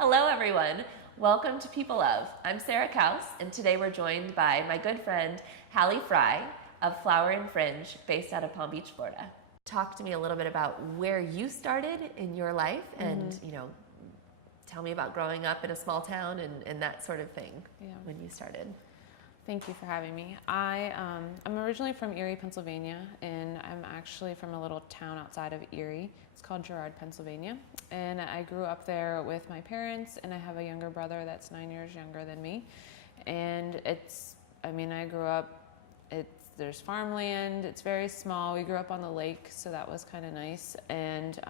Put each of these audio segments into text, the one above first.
Hello, everyone. Welcome to People of. I'm Sara Kauss, and today we're joined by my good friend, Hallie Fry of Flower and Fringe, based out of Palm Beach, Florida. Talk to me a little bit about where you started in your life and, tell me about growing up in a small town and that sort of thing when you started. Thank you for having me. I'm originally from Erie, Pennsylvania, and I'm actually from a little town outside of Erie. It's called Girard, Pennsylvania. And I grew up there with my parents, and I have a younger brother that's 9 years younger than me. And I grew up, there's farmland, it's very small. We grew up on the lake, so that was kind of nice. And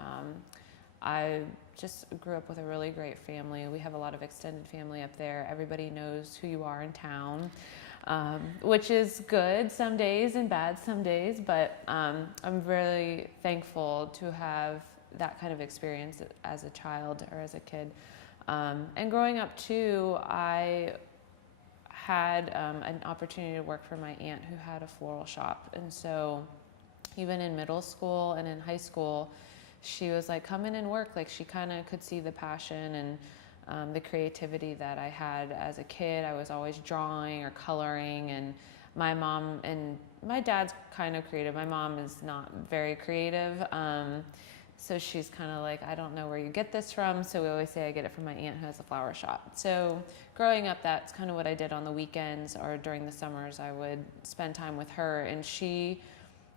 I just grew up with a really great family. We have a lot of extended family up there. Everybody knows who you are in town. Which is good some days and bad some days, but I'm really thankful to have that kind of experience as a child or as a kid. And growing up too, I had an opportunity to work for my aunt who had a floral shop. And so even in middle school and in high school, she was like, come in and work. Like, she kind of could see the passion and the creativity that I had as a kid. I was always drawing or coloring, and my mom and my dad's kind of creative. My mom is not very creative, so she's kind of like, I don't know where you get this from. So we always say I get it from my aunt who has a flower shop. So growing up, that's kind of what I did on the weekends or during the summers. I would spend time with her, and she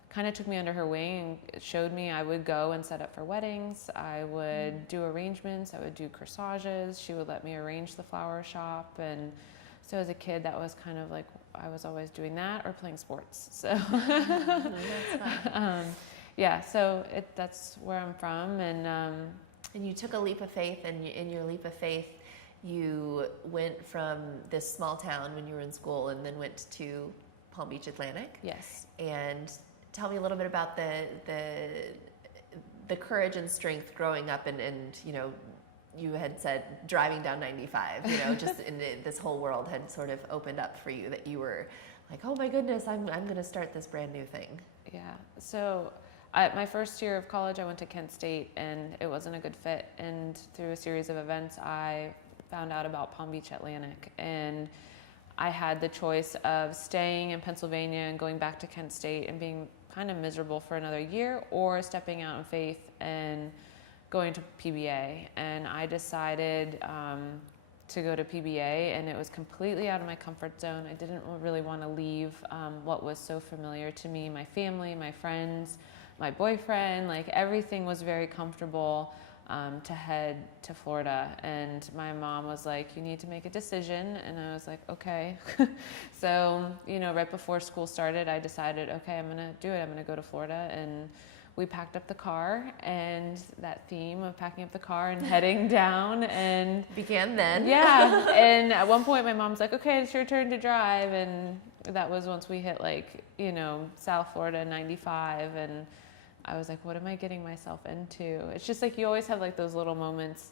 kind of took me under her wing and showed me. I would go and set up for weddings. I would do arrangements. I would do corsages. She would let me arrange the flower shop. And so as a kid, that was kind of like, I was always doing that or playing sports. So so that's where I'm from. And you took a leap of faith, and in your leap of faith, you went from this small town when you were in school and then went to Palm Beach Atlantic. Yes. And tell me a little bit about the courage and strength growing up, and you had said driving down 95, just this whole world had sort of opened up for you, that you were like, oh my goodness, I'm going to start this brand new thing. Yeah. So my first year of college, I went to Kent State, and it wasn't a good fit. And through a series of events, I found out about Palm Beach Atlantic, and I had the choice of staying in Pennsylvania and going back to Kent State and being kind of miserable for another year, or stepping out in faith and going to PBA. And I decided to go to PBA, and it was completely out of my comfort zone. I didn't really want to leave what was so familiar to me, my family, my friends, my boyfriend, like everything was very comfortable. To head to Florida, and my mom was like, you need to make a decision, and I was like, okay. So right before school started, I decided, okay, I'm gonna do it. I'm gonna go to Florida. And we packed up the car, and that theme of packing up the car and heading down and began then. Yeah. And at one point my mom's like, okay, it's your turn to drive, and that was once we hit South Florida 95, and I was like, what am I getting myself into? It's just like, you always have like those little moments.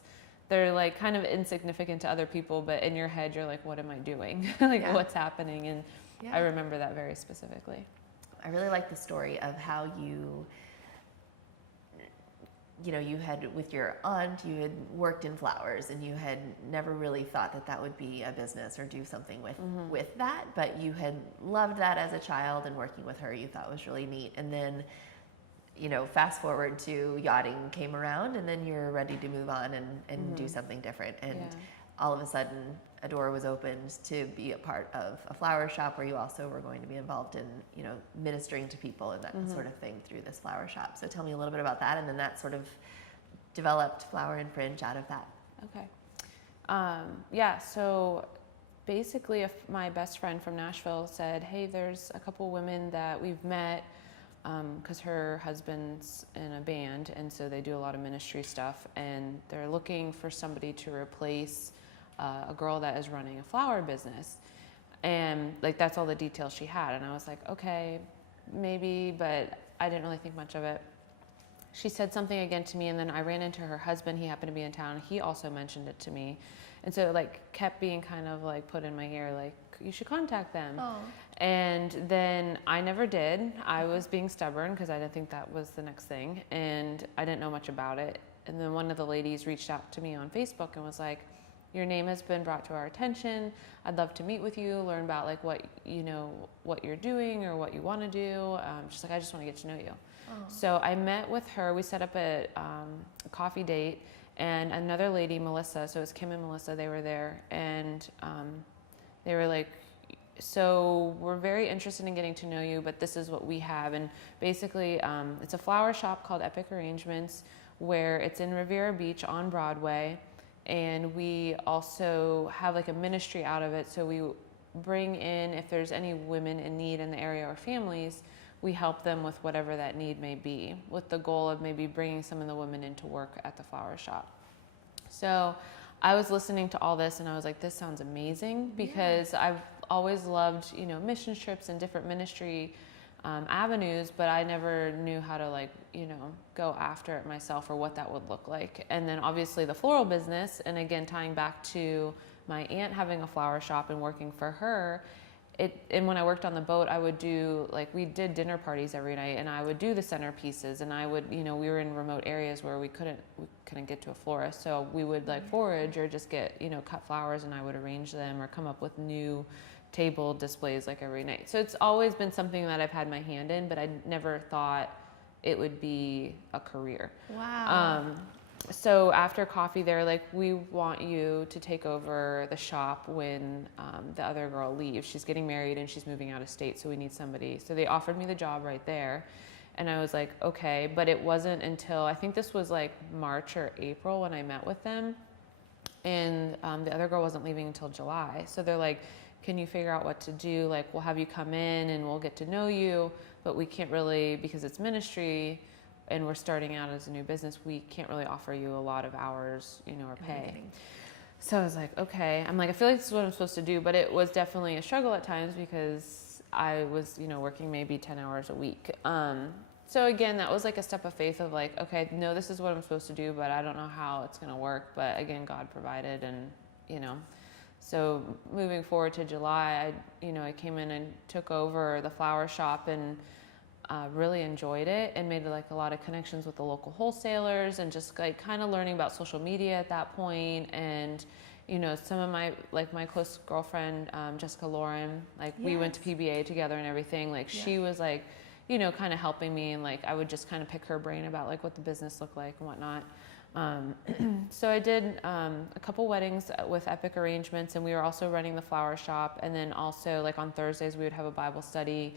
They're like kind of insignificant to other people, but in your head, you're like, what am I doing? What's happening? And I remember that very specifically. I really like the story of how you had, with your aunt, you had worked in flowers, and you had never really thought that would be a business or do something with that, but you had loved that as a child, and working with her you thought was really neat. And then fast forward to yachting came around, and then you're ready to move on and do something different. And all of a sudden, a door was opened to be a part of a flower shop, where you also were going to be involved in, ministering to people and that sort of thing through this flower shop. So tell me a little bit about that, and then that sort of developed Flower and Fringe out of that. Okay. So basically, my best friend from Nashville said, hey, there's a couple women that we've met, because her husband's in a band, and so they do a lot of ministry stuff, and they're looking for somebody to replace a girl that is running a flower business. And that's all the details she had. And I was like, okay, maybe, but I didn't really think much of it. She said something again to me, and then I ran into her husband. He happened to be in town. He also mentioned it to me. And so it kept being kind of put in my ear, you should contact them. Oh. And then I never did. I was being stubborn because I didn't think that was the next thing, and I didn't know much about it. And then one of the ladies reached out to me on Facebook and was like, your name has been brought to our attention. I'd love to meet with you, learn about like what, you know, what you're doing or what you want to do. She's like, I just want to get to know you. Oh. So I met with her. We set up a coffee date, and another lady, Melissa, so it was Kim and Melissa, they were there. And they were like, so we're very interested in getting to know you, but this is what we have. And basically, it's a flower shop called Epic Arrangements, where it's in Riviera Beach on Broadway. And we also have like a ministry out of it. So we bring in, if there's any women in need in the area or families, we help them with whatever that need may be, with the goal of maybe bringing some of the women into work at the flower shop. So I was listening to all this and I was like, this sounds amazing, because I've always loved, you know, mission trips and different ministry avenues, but I never knew how to like, you know, go after it myself or what that would look like. And then obviously the floral business, and again, tying back to my aunt having a flower shop and working for her, and when I worked on the boat, I would do, like, we did dinner parties every night, and I would do the centerpieces, and I would, you know, we were in remote areas where we couldn't get to a florist, so we would like forage or just get, you know, cut flowers, and I would arrange them or come up with new table displays like every night. So it's always been something that I've had my hand in, but I never thought it would be a career. Wow. So after coffee, they're like, we want you to take over the shop when the other girl leaves. She's getting married and she's moving out of state, so we need somebody. So they offered me the job right there. And I was like, okay. But it wasn't until, I think this was like March or April when I met with them. And the other girl wasn't leaving until July. So they're like, can you figure out what to do? Like, we'll have you come in and we'll get to know you, but we can't really, because it's ministry and we're starting out as a new business, we can't really offer you a lot of hours, you know, or pay. Amazing. So I was like, okay. I'm like, I feel like this is what I'm supposed to do, but it was definitely a struggle at times because I was, you know, working maybe 10 hours a week. So again, that was like a step of faith of like, okay, no, this is what I'm supposed to do, but I don't know how it's going to work. But again, God provided, and, you know, so moving forward to July, I came in and took over the flower shop and really enjoyed it, and made like a lot of connections with the local wholesalers, and just like kind of learning about social media at that point. And, you know, some of my close girlfriend, Jessica Lauren, like we went to PBA together and everything. Like she was like, you know, kind of helping me, and like I would just kind of pick her brain about like what the business looked like and whatnot. So I did a couple weddings with Epic Arrangements, and we were also running the flower shop. And then also like on Thursdays we would have a Bible study,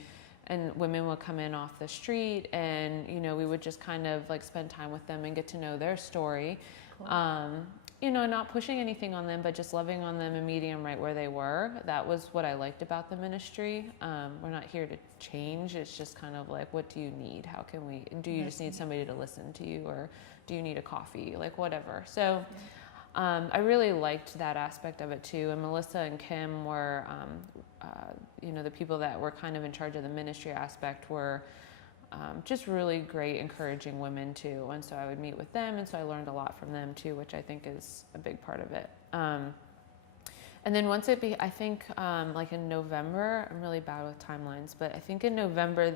and women would come in off the street, and, you know, we would just kind of like spend time with them and get to know their story. Cool. You know, not pushing anything on them, but just loving on them and meeting them right where they were. That was what I liked about the ministry. We're not here to change. It's just kind of like, what do you need? How can we, do you just need somebody to listen to you, or do you need a coffee? Like whatever. So I really liked that aspect of it too. And Melissa and Kim were, you know, the people that were kind of in charge of the ministry aspect were just really great, encouraging women too. And so I would meet with them, and so I learned a lot from them too, which I think is a big part of it. And then once I think like in November, I'm really bad with timelines, but I think in November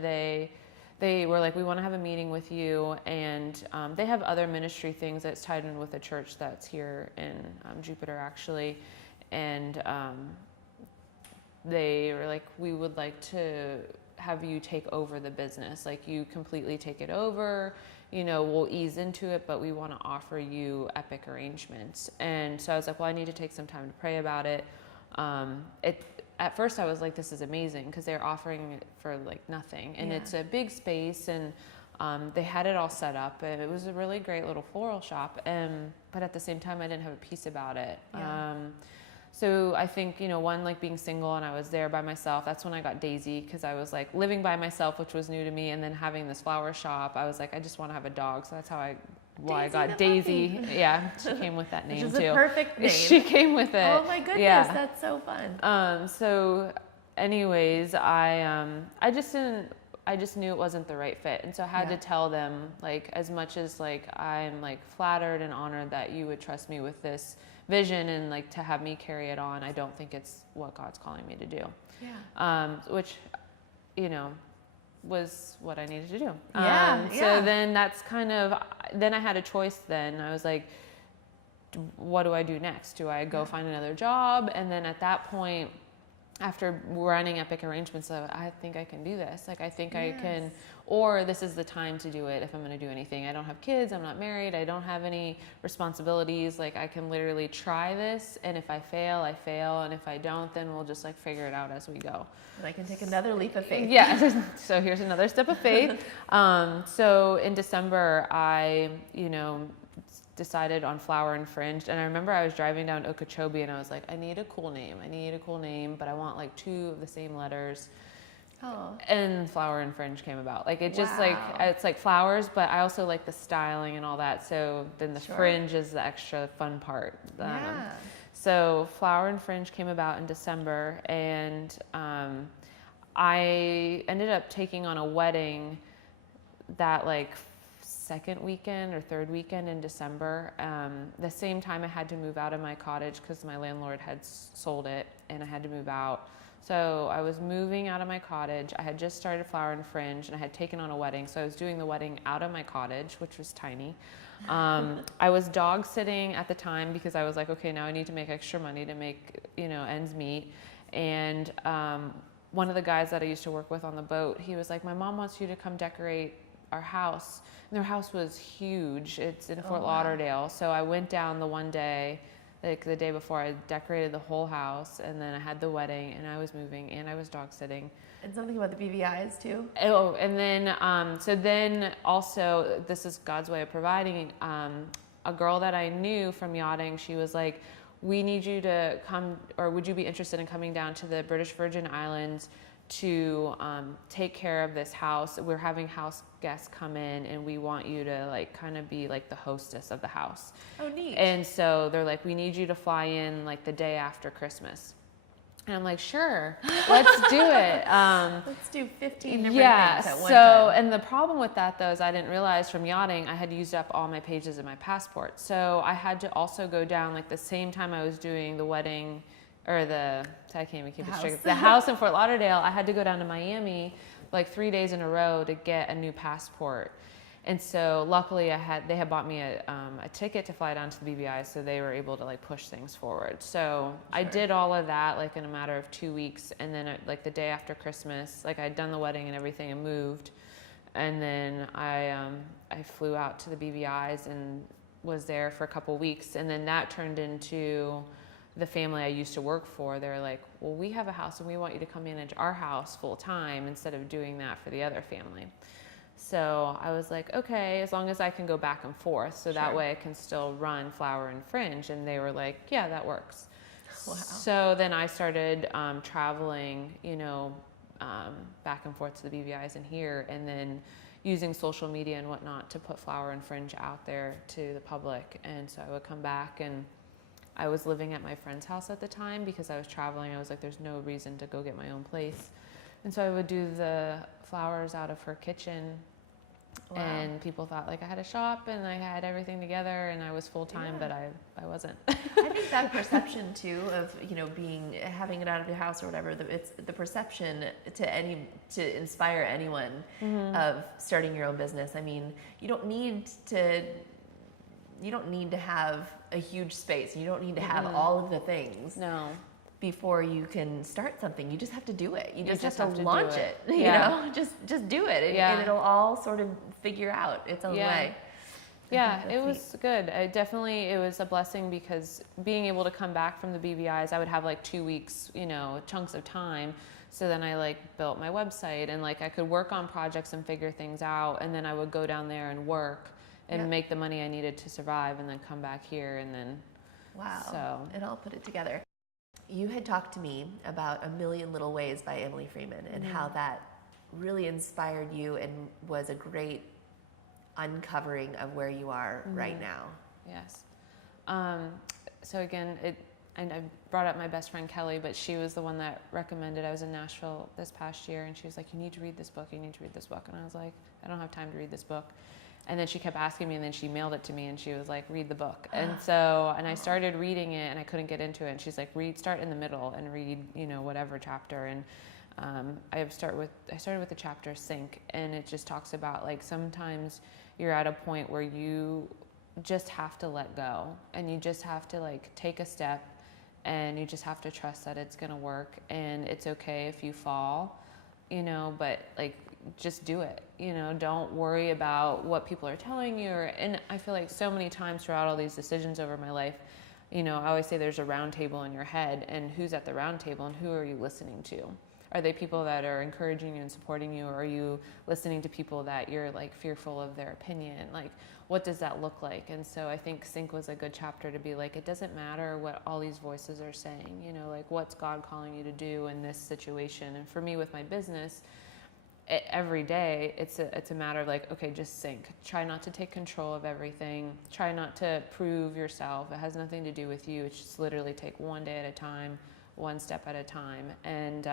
they were like, we want to have a meeting with you, and they have other ministry things that's tied in with a church that's here in Jupiter actually. And they were like, we would like to have you take over the business, like you completely take it over, you know, we'll ease into it, but we want to offer you Epic Arrangements. And so I was like, well, I need to take some time to pray about it. At first I was like, this is amazing, because they're offering it for like nothing, and it's a big space, and they had it all set up, and it was a really great little floral shop, but at the same time I didn't have a peace about it. So I think, you know, one, like being single, and I was there by myself. That's when I got Daisy, because I was like living by myself, which was new to me. And then having this flower shop, I was like, I just want to have a dog. So that's how I got Daisy. Yeah, she came with that name too. Which is a perfect name. She came with it. Oh my goodness, that's so fun. So anyways, I just knew it wasn't the right fit. And so I had to tell them, like, as much as like I'm like flattered and honored that you would trust me with this vision and like to have me carry it on, I don't think it's what God's calling me to do. Which, you know, was what I needed to do. Yeah. So then then I had a choice then. I was like, what do I do next? Do I go find another job? And then at that point, after running Epic Arrangements, I think I can do this. Like, I think I can, or this is the time to do it if I'm going to do anything. I don't have kids. I'm not married. I don't have any responsibilities. Like, I can literally try this. And if I fail, I fail. And if I don't, then we'll just like figure it out as we go. And I can take another leap of faith. Yeah. So here's another step of faith. So in December, I, decided on Flower and Fringe. And I remember I was driving down Okeechobee and I was like, I need a cool name, but I want like 2 of the same letters. Oh. And Flower and Fringe came about. Like, it just it's like flowers, but I also like the styling and all that. So then the fringe is the extra fun part. So Flower and Fringe came about in December, and I ended up taking on a wedding that like second weekend or third weekend in December. The same time I had to move out of my cottage because my landlord had sold it and I had to move out. So I was moving out of my cottage. I had just started Flower and Fringe and I had taken on a wedding. So I was doing the wedding out of my cottage, which was tiny. I was dog sitting at the time because I was like, okay, now I need to make extra money to make, ends meet. And one of the guys that I used to work with on the boat, he was like, my mom wants you to come decorate our house. And their house was huge. It's in Fort Lauderdale. So I went down the one day, like the day before, I decorated the whole house, and then I had the wedding, and I was moving, and I was dog sitting. And something about the BVIs too. Oh, and then so then also, this is God's way of providing. A girl that I knew from yachting, she was like, we need you to come, or would you be interested in coming down to the British Virgin Islands to take care of this house? We're having house guests come in and we want you to like kind of be like the hostess of the house. Oh, neat. And so they're like, we need you to fly in like the day after Christmas. And I'm like, sure, let's do it. Let's do 15 different things at one time. And the problem with that though is I didn't realize from yachting I had used up all my pages in my passport. So I had to also go down like the same time I was doing the wedding, or I can't even keep it straight. The house in Fort Lauderdale, I had to go down to Miami like 3 days in a row to get a new passport. And so luckily they had bought me a ticket to fly down to the BVI, so they were able to like push things forward. So I did all of that like in a matter of 2 weeks. And then like the day after Christmas, like I'd done the wedding and everything and moved. And then I flew out to the BVIs and was there for a couple weeks. And then that turned into the family I used to work for. They're like, well, we have a house and we want you to come manage our house full time instead of doing that for the other family. So I was like, okay, as long as I can go back and forth, so that way I can still run Flower and Fringe. And they were like, yeah, that works. Wow. So then I started traveling, back and forth to the BVIs and here, and then using social media and whatnot to put Flower and Fringe out there to the public. And so I would come back, and I was living at my friend's house at the time because I was traveling. I was like, there's no reason to go get my own place. And so I would do the flowers out of her kitchen. Wow. And people thought like I had a shop and I had everything together and I was full time, but I wasn't. I think that perception too of having it out of your house or whatever. It's the perception to inspire anyone of starting your own business. I mean, you don't need to have a huge space. You don't need to have all of the things. No. Before you can start something, you just have to do it. You just have to do launch it. You know, just do it, and it'll all sort of figure out its own way. Yeah, it was good. It was a blessing because being able to come back from the BVIs, I would have like 2 weeks, chunks of time. So then I like built my website and like I could work on projects and figure things out, and then I would go down there and work and make the money I needed to survive, and then come back here, and then it all put it together. You had talked to me about A Million Little Ways by Emily Freeman and how that really inspired you and was a great uncovering of where you are right now. Yes. So again, and I brought up my best friend Kelly, but she was the one that recommended. I was in Nashville this past year, and she was like, you need to read this book, you need to read this book. And I was like, I don't have time to read this book. And then she kept asking me, and then she mailed it to me, and she was like, read the book. And I started reading it, and I couldn't get into it. And she's like, start in the middle and read, whatever chapter. And I started with the chapter Sink, and it just talks about like sometimes you're at a point where you just have to let go, and you just have to like take a step, and you just have to trust that it's going to work, and it's okay if you fall, you know, but like just do it, you know, don't worry about what people are telling you. And I feel like so many times throughout all these decisions over my life, you know, I always say there's a round table in your head, and who's at the round table and who are you listening to? Are they people that are encouraging you and supporting you, or are you listening to people that you're like fearful of their opinion? Like, what does that look like? And so I think Sink was a good chapter to be like, it doesn't matter what all these voices are saying, you know, like what's God calling you to do in this situation? And for me with my business, every day it's a matter of like, okay, just sink. Try not to take control of everything. Try not to prove yourself. It has nothing to do with you. It's just literally take one day at a time, one step at a time. And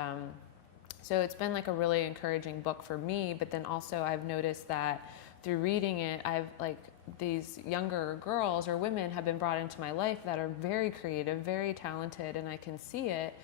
so it's been like a really encouraging book for me, but then also I've noticed that through reading it, I've like these younger girls or women have been brought into my life that are very creative, very talented, and I can see it.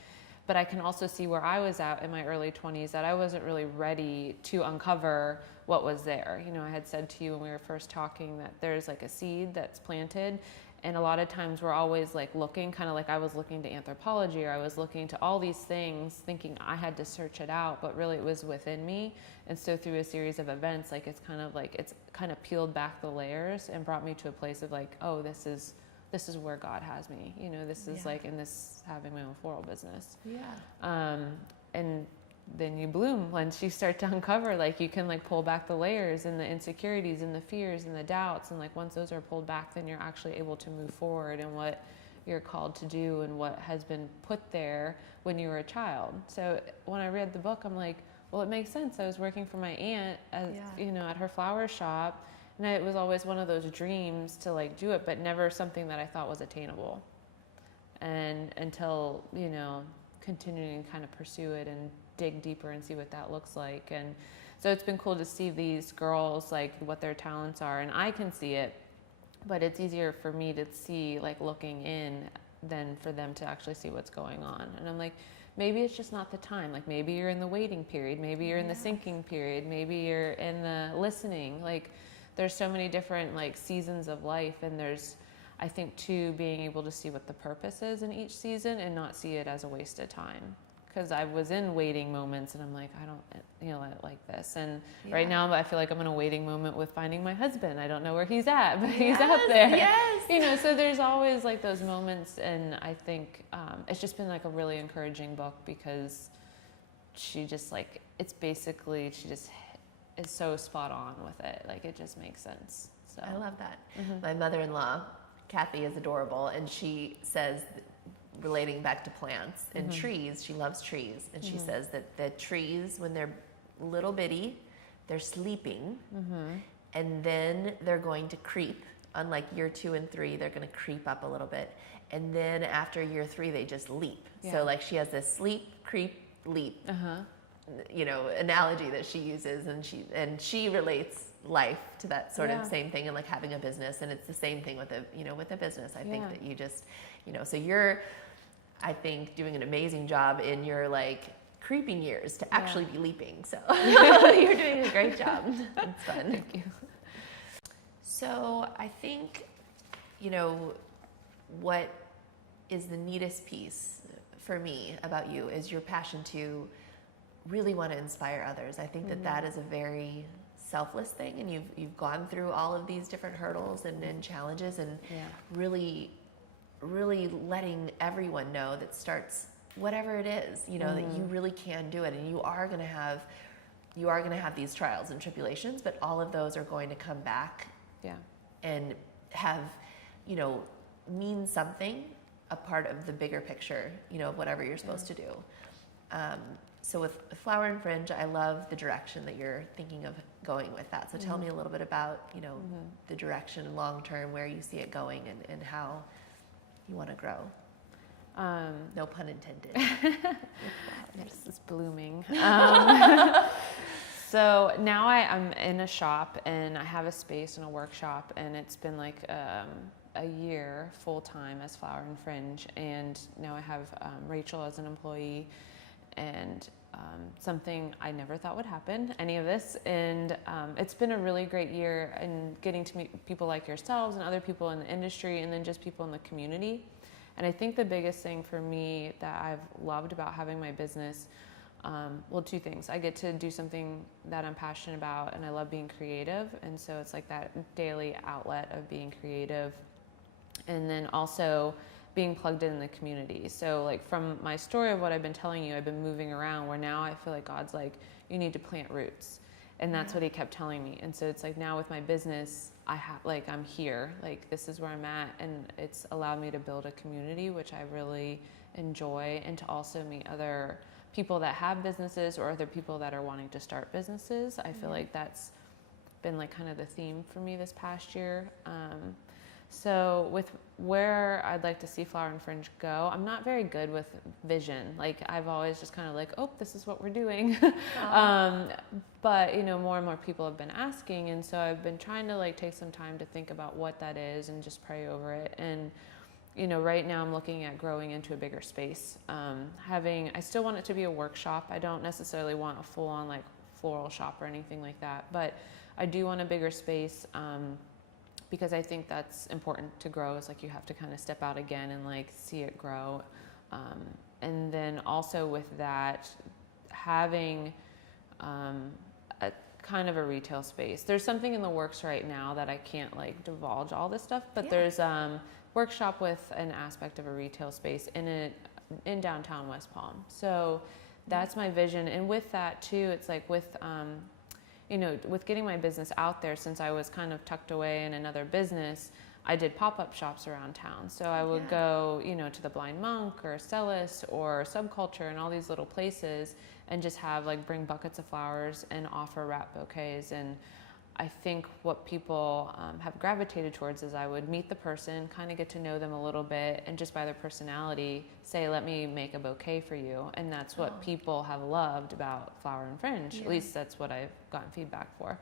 But I can also see where I was at in my early 20s, that I wasn't really ready to uncover what was there. You know, I had said to you when we were first talking that there's like a seed that's planted, and a lot of times we're always like looking, kind of like I was looking to anthropology, or I was looking to all these things thinking I had to search it out, but really it was within me. And so through a series of events, like it's kind of peeled back the layers and brought me to a place of like, oh, this is where God has me. You know, this is like in this having my own floral business. Yeah. And then you bloom once you start to uncover, like you can like pull back the layers and the insecurities and the fears and the doubts. And like once those are pulled back, then you're actually able to move forward in what you're called to do and what has been put there when you were a child. So when I read the book, I'm like, well, it makes sense. I was working for my aunt you know, at her flower shop. And it was always one of those dreams to like do it, but never something that I thought was attainable. And until, you know, continuing to kind of pursue it and dig deeper and see what that looks like. And so it's been cool to see these girls, like what their talents are, and I can see it, but it's easier for me to see like looking in than for them to actually see what's going on. And I'm like, maybe it's just not the time. Like maybe you're in the waiting period, maybe you're in the sinking period, maybe you're in the listening. Like there's so many different like seasons of life, and there's, I think too, being able to see what the purpose is in each season and not see it as a waste of time. Because I was in waiting moments and I'm like, I don't, you know, like this. And right now I feel like I'm in a waiting moment with finding my husband. I don't know where he's at, but he's out there. Yes. You know, so there's always like those moments. And I think it's just been like a really encouraging book, because she just like, it's basically, she just is so spot on with it. Like it just makes sense. So I love that. My mother-in-law, Kathy, is adorable, and she says, relating back to plants and trees, she loves trees, and she says that the trees, when they're little bitty, they're sleeping, and then they're going to creep. Unlike year 2 and 3, they're going to creep up a little bit, and then after year 3, they just leap. So like she has this sleep, creep, leap, you know, analogy that she uses, and she relates life to that sort of same thing, and like having a business. And it's the same thing with a business. I think that you just, you know, so you're, I think, doing an amazing job in your like creeping years to actually be leaping. So you're doing a great job. It's fun. Thank you. So I think, you know, what is the neatest piece for me about you is your passion to really want to inspire others. I think that is a very selfless thing, and you've gone through all of these different hurdles and challenges, and really letting everyone know that starts whatever it is, you know, that you really can do it, and you are going to have these trials and tribulations, but all of those are going to come back and have, you know, mean something, a part of the bigger picture, you know, of whatever you're supposed to do. So with Flower and Fringe, I love the direction that you're thinking of going with that. So tell me a little bit about, you know, the direction long term, where you see it going, and how you want to grow. No pun intended. This is blooming. So now I'm in a shop, and I have a space and a workshop, and it's been like a year full time as Flower and Fringe, and now I have Rachel as an employee, and something I never thought would happen, any of this. And it's been a really great year, and getting to meet people like yourselves and other people in the industry, and then just people in the community. And I think the biggest thing for me that I've loved about having my business, well, two things. I get to do something that I'm passionate about, and I love being creative. And so it's like that daily outlet of being creative. And then also being plugged in the community. So like from my story of what I've been telling you, I've been moving around, where now I feel like God's like, you need to plant roots. And that's what he kept telling me. And so it's like now with my business, I'm here, like this is where I'm at. And it's allowed me to build a community, which I really enjoy, and to also meet other people that have businesses or other people that are wanting to start businesses. I feel like that's been like kind of the theme for me this past year. So with where I'd like to see Flower and Fringe go, I'm not very good with vision. Like I've always just kind of like, oh, this is what we're doing. But you know, more and more people have been asking, and so I've been trying to like take some time to think about what that is and just pray over it. And you know, right now I'm looking at growing into a bigger space. I still want it to be a workshop. I don't necessarily want a full-on like floral shop or anything like that, but I do want a bigger space. Because I think that's important to grow, is like you have to kind of step out again and like see it grow. And then also with that, having a kind of a retail space. There's something in the works right now that I can't like divulge all this stuff, but there's workshop with an aspect of a retail space in downtown West Palm. So that's my vision. And with that too, it's like with you know, with getting my business out there, since I was kind of tucked away in another business, I did pop-up shops around town. So I would go, you know, to the Blind Monk or Stellis or Subculture and all these little places, and just have like bring buckets of flowers and offer wrap bouquets. And I think what people have gravitated towards is I would meet the person, kind of get to know them a little bit, and just by their personality say, let me make a bouquet for you. And that's what people have loved about Flower and Fringe. At least that's what I've gotten feedback for.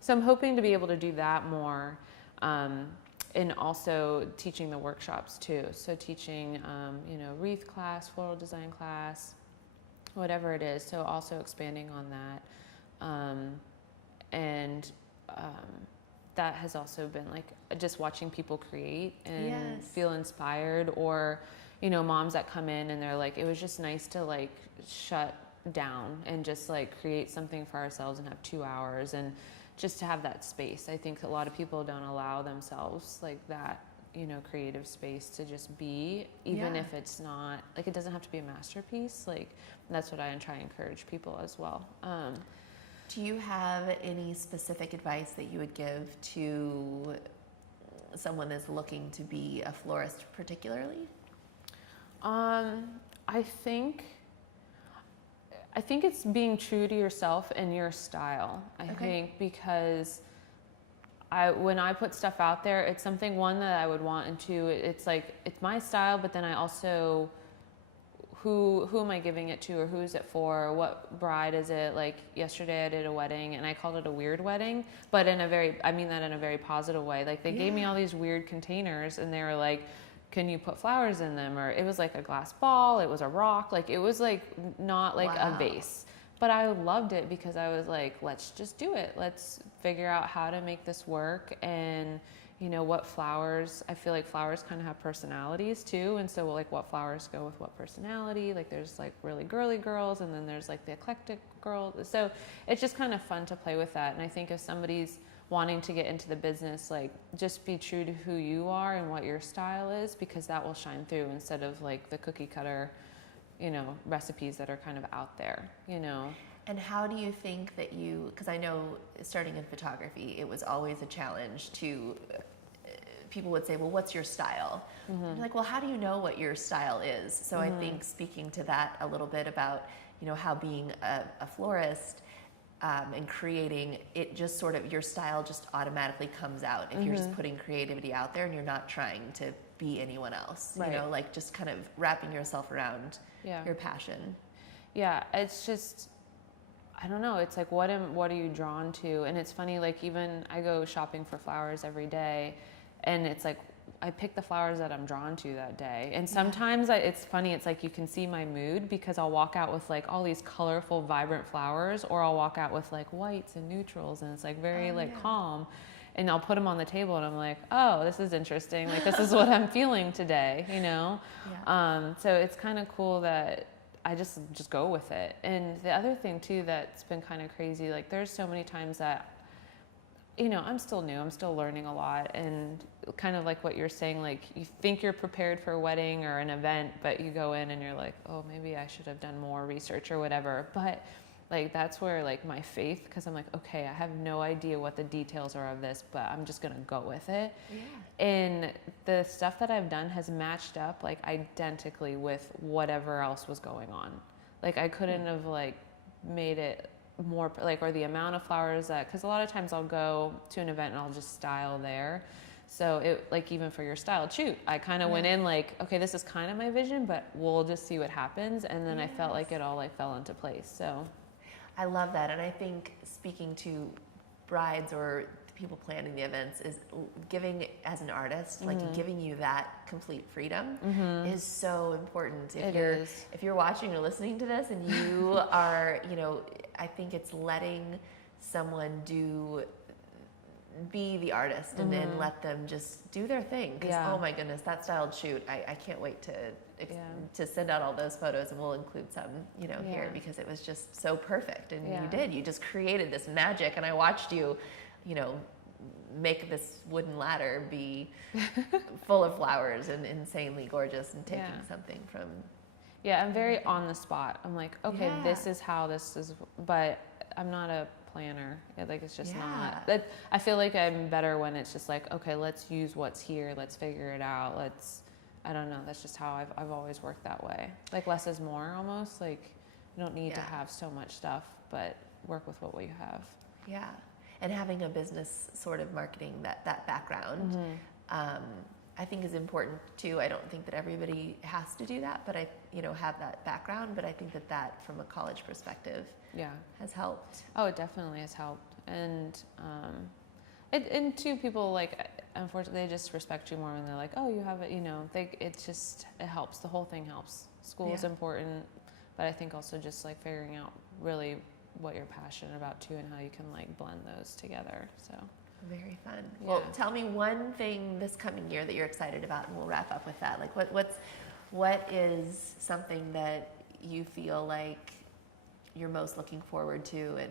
So I'm hoping to be able to do that more, and also teaching the workshops too. So teaching, you know, wreath class, floral design class, whatever it is. So also expanding on that. And that has also been like just watching people create and feel inspired, or you know, moms that come in and they're like, it was just nice to like shut down and just like create something for ourselves and have 2 hours, and just to have that space. I think a lot of people don't allow themselves like that, you know, creative space to just be, even if it's not like, it doesn't have to be a masterpiece. Like that's what I try and encourage people as well. Do you have any specific advice that you would give to someone that's looking to be a florist particularly? I think it's being true to yourself and your style. I think because when I put stuff out there, it's something, one, that I would want, and two, it's like, it's my style, but then I also, who am I giving it to, or who's it for? What bride is it? Like yesterday I did a wedding and I called it a weird wedding, but I mean that in a very positive way. Like they gave me all these weird containers and they were like, can you put flowers in them? Or it was like a glass ball, it was a rock, like it was like not like a vase. But I loved it because I was like, let's just do it. Let's figure out how to make this work. And you know, what flowers, I feel like flowers kind of have personalities too. And so like what flowers go with what personality, like there's like really girly girls, and then there's like the eclectic girl. So it's just kind of fun to play with that. And I think if somebody's wanting to get into the business, like just be true to who you are and what your style is, because that will shine through, instead of like the cookie cutter, you know, recipes that are kind of out there, you know. And how do you think that because I know starting in photography, it was always a challenge to, people would say, well, what's your style? I'm like, well, how do you know what your style is? So I think speaking to that a little bit about, you know, how being a florist and creating, it just sort of, your style just automatically comes out if you're just putting creativity out there and you're not trying to be anyone else, you know, like just kind of wrapping yourself around your passion. Yeah, it's just, I don't know. It's like, what are you drawn to? And it's funny, like even I go shopping for flowers every day, and it's like, I pick the flowers that I'm drawn to that day. And sometimes it's funny, it's like you can see my mood because I'll walk out with like all these colorful, vibrant flowers, or I'll walk out with like whites and neutrals, and it's like very calm. And I'll put them on the table and I'm like, oh, this is interesting. Like, this is what I'm feeling today, you know? Yeah. So it's kind of cool that I just go with it. And the other thing too that's been kind of crazy, like there's so many times that, you know, I'm still new, I'm still learning a lot, and kind of like what you're saying, like you think you're prepared for a wedding or an event, but you go in and you're like, oh, maybe I should have done more research or whatever. But like that's where like my faith, because I'm like, okay, I have no idea what the details are of this, but I'm just gonna go with it. Yeah. And the stuff that I've done has matched up like identically with whatever else was going on. Like I couldn't have like made it more like, or the amount of flowers that, because a lot of times I'll go to an event and I'll just style there. So it, like even for your styled shoot, I kind of went in like, okay, this is kind of my vision, but we'll just see what happens. And then I felt like it all like fell into place. So I love that. And I think speaking to brides or people planning the events is giving, as an artist, like giving you that complete freedom is so important. If you're watching or listening to this and you are, you know, I think it's letting someone be the artist and then let them just do their thing. Because oh my goodness, that styled shoot, I can't wait to send out all those photos, and we'll include some, you know, here, because it was just so perfect. And you just created this magic, and I watched you, you know, make this wooden ladder be full of flowers and insanely gorgeous, and taking something from. Yeah, I'm very on the spot. I'm like, okay, this is how this is, but I'm not a planner. Like, it's just not. I feel like I'm better when it's just like, okay, let's use what's here. Let's figure it out. I don't know. That's just how I've always worked that way. Like less is more almost. Like you don't need to have so much stuff, but work with what we have. Yeah. And having a business sort of marketing that background, I think is important too. I don't think that everybody has to do that, but I, you know, have that background. But I think that from a college perspective, has helped. Oh, it definitely has helped. And and two people, like, unfortunately, they just respect you more when they're like, oh, you have it, you know. It helps. The whole thing helps. School is important, but I think also just like figuring out really what you're passionate about too, and how you can like blend those together. So very fun. Well, tell me one thing this coming year that you're excited about, and we'll wrap up with that. Like, what is something that you feel like you're most looking forward to, and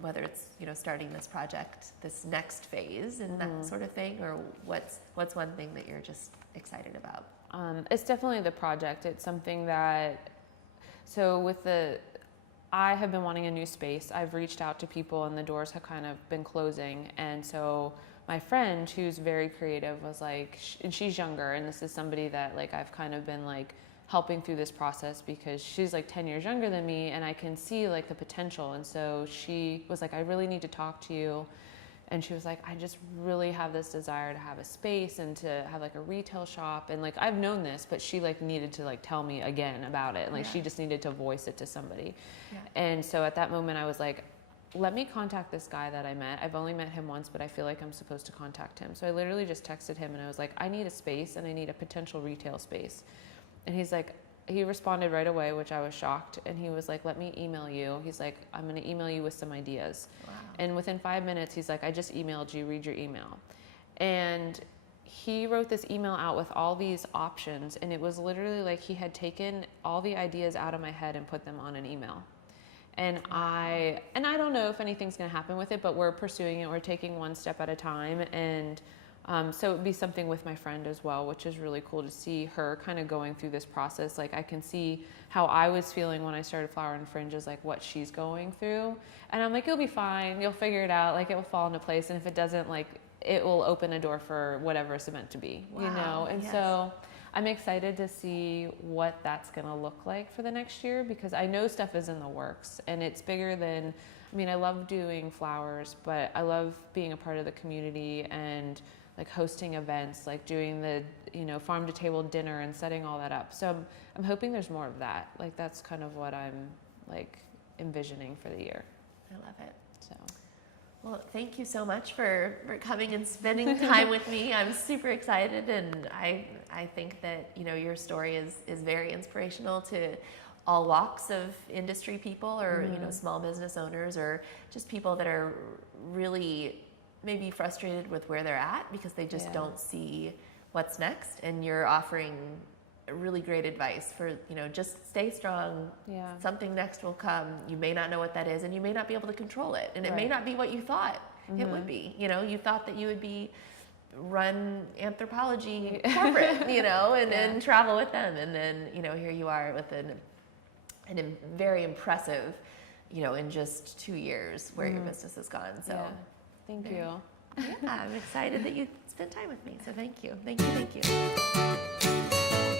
whether it's, you know, starting this project, this next phase, and that sort of thing, or what's one thing that you're just excited about? It's definitely the project. It's something that, I have been wanting a new space. I've reached out to people and the doors have kind of been closing. And so my friend, who's very creative, was like, and she's younger, and this is somebody that like I've kind of been like helping through this process because she's like 10 years younger than me, and I can see like the potential. And so she was like, I really need to talk to you. And she was like, I just really have this desire to have a space and to have like a retail shop. And like, I've known this, but she like needed to like tell me again about it. And like, she just needed to voice it to somebody. Yeah. And so at that moment I was like, let me contact this guy that I met. I've only met him once, but I feel like I'm supposed to contact him. So I literally just texted him and I was like, I need a space and I need a potential retail space. And he's like, he responded right away, which I was shocked. And he was like, let me email you. He's like, I'm going to email you with some ideas. Wow. And within 5 minutes, he's like, I just emailed you, read your email. And he wrote this email out with all these options. And it was literally like he had taken all the ideas out of my head and put them on an email. And I don't know if anything's going to happen with it, but we're pursuing it. We're taking one step at a time. And so it would be something with my friend as well, which is really cool to see her kind of going through this process. Like I can see how I was feeling when I started Flower and Fringe, is like what she's going through. And I'm like, you'll be fine. You'll figure it out. Like it will fall into place. And if it doesn't, like it will open a door for whatever it's meant to be, you know? And so I'm excited to see what that's going to look like for the next year, because I know stuff is in the works and it's bigger than, I mean, I love doing flowers, but I love being a part of the community and like hosting events, like doing the, you know, farm to table dinner and setting all that up. So I'm hoping there's more of that. Like that's kind of what I'm like envisioning for the year. I love it. So, Well, thank you so much for coming and spending time with me. I'm super excited, and I think that, you know, your story is very inspirational to all walks of industry people, or you know, small business owners, or just people that are really maybe frustrated with where they're at because they just don't see what's next. And you're offering really great advice for, you know, just stay strong. Something next will come. You may not know what that is, and you may not be able to control it, and it may not be what you thought it would be. You know, you thought that you would be run anthropology corporate, you know, and travel with them, and then, you know, here you are with a very impressive, you know, in just 2 years where your business has gone. So thank you. Yeah, I'm excited that you spent time with me. So thank you. Thank you. Thank you.